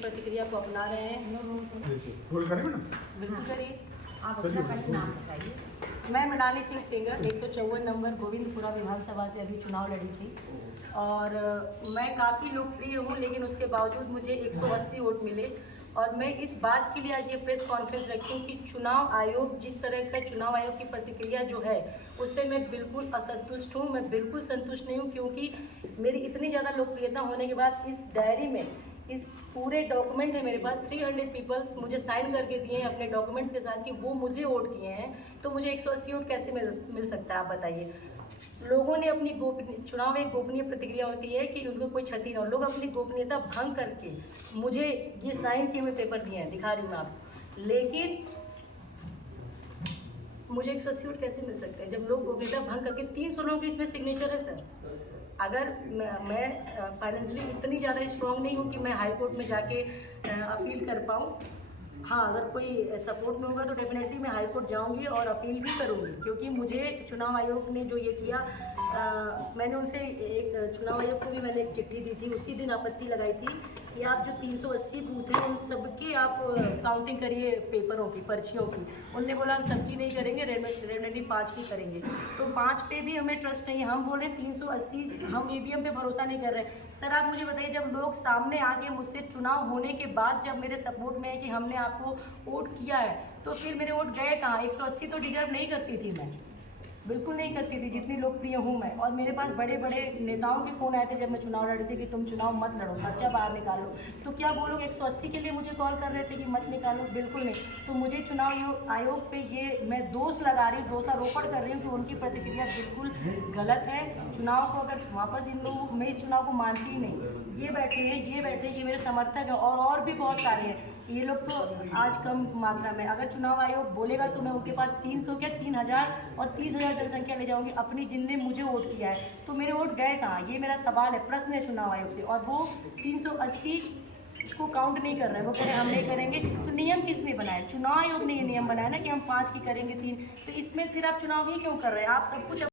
प्रतिक्रिया को अपना रहे हैं। बिल्कुल करिए। आप अपना पहले नाम बताइए। मैं मृणाली सिंह सेंगर 154 नंबर गोविंदपुरा विधानसभा से अभी चुनाव लड़ी थी और मैं काफ़ी लोकप्रिय हूँ, लेकिन उसके बावजूद मुझे 180 वोट मिले। और मैं इस बात के लिए आज ये प्रेस कॉन्फ्रेंस रखी हूँ कि चुनाव आयोग जिस तरह का चुनाव आयोग की प्रतिक्रिया जो है उससे मैं बिल्कुल असंतुष्ट हूँ। मैं बिल्कुल संतुष्ट नहीं हूँ, क्योंकि मेरी इतनी ज़्यादा लोकप्रियता होने के बाद इस डायरी में इस पूरे डॉक्यूमेंट है मेरे पास, 300 पीपल्स मुझे साइन करके दिए हैं अपने डॉक्यूमेंट्स के साथ कि वो मुझे वोट किए हैं, तो मुझे 180 वोट कैसे मिल सकता है, आप बताइए। लोगों ने अपनी चुनाव में एक गोपनीय प्रतिक्रिया होती है कि उनको कोई क्षति ना हो। लोग अपनी गोपनीयता भंग करके मुझे ये साइन किए हुए पेपर दिए हैं, दिखा रही हूँ मैं आपको, लेकिन मुझे 180 वोट कैसे मिल सकते हैं जब लोग गोपनीयता भंग करके 300 लोगों के इसमें सिग्नेचर है सर। अगर मैं फाइनेंशियली इतनी ज़्यादा स्ट्रांग नहीं हूँ कि मैं हाई कोर्ट में जाके अपील कर पाऊँ। हाँ, अगर कोई सपोर्ट में होगा तो डेफिनेटली मैं हाई कोर्ट जाऊँगी और अपील भी करूँगी, क्योंकि मुझे चुनाव आयोग ने जो ये किया, मैंने उनसे एक चुनाव आयोग को भी मैंने एक चिट्ठी दी थी, उसी दिन आपत्ति लगाई थी कि आप जो 380 बूथ हैं उन सबकी आप काउंटिंग करिए पेपरों की, पर्चियों की। उनने बोला हम सबकी नहीं करेंगे, रेंडमली 5 की करेंगे। तो 5 पे भी हमें ट्रस्ट नहीं है। हम बोले 380, हम ईवीएम पे भरोसा नहीं कर रहे। सर आप मुझे बताइए, जब लोग सामने आके मुझसे चुनाव होने के बाद जब मेरे सपोर्ट में है कि हमने आपको वोट किया है, तो फिर मेरे वोट गए कहाँ? 180 तो डिजर्व नहीं करती थी मैं, बिल्कुल नहीं करती थी, जितनी लोकप्रिय हूँ मैं। और मेरे पास बड़े बड़े नेताओं के फ़ोन आए थे जब मैं चुनाव लड़ी थी कि तुम चुनाव मत लड़ो, खर्चा बाहर निकालो। तो क्या वो लोग 180 के लिए मुझे कॉल कर रहे थे कि मत निकालो? बिल्कुल नहीं। तो मुझे चुनाव आयोग पे ये मैं दोष लगा रही हूँ, दोषारोपण कर रही हूँ कि उनकी प्रतिक्रिया बिल्कुल गलत है। चुनाव को अगर वापस इन लोगों, मैं इस चुनाव को मानती ही नहीं। ये बैठे हैं, ये मेरे समर्थक हैं और भी बहुत सारे हैं। ये लोग तो आज कम मात्रा में, अगर चुनाव आयोग बोलेगा तो मैं उनके पास 300 क्या 3000 और 30,000 जनसंख्या ले जाऊंगी अपनी, जिनने मुझे वोट किया है। तो मेरे वोट गए कहाँ? ये मेरा सवाल है, प्रश्न है चुनाव आयोग से। और वो 380 को काउंट नहीं कर रहे हैं, वो कह रहे हैं हम नहीं करेंगे। तो नियम किसने बनाया? चुनाव आयोग ने ये नियम बनाया ना कि हम 5 की करेंगे 3। तो इसमें फिर आप चुनाव ही क्यों कर रहे हैं? आप सब कुछ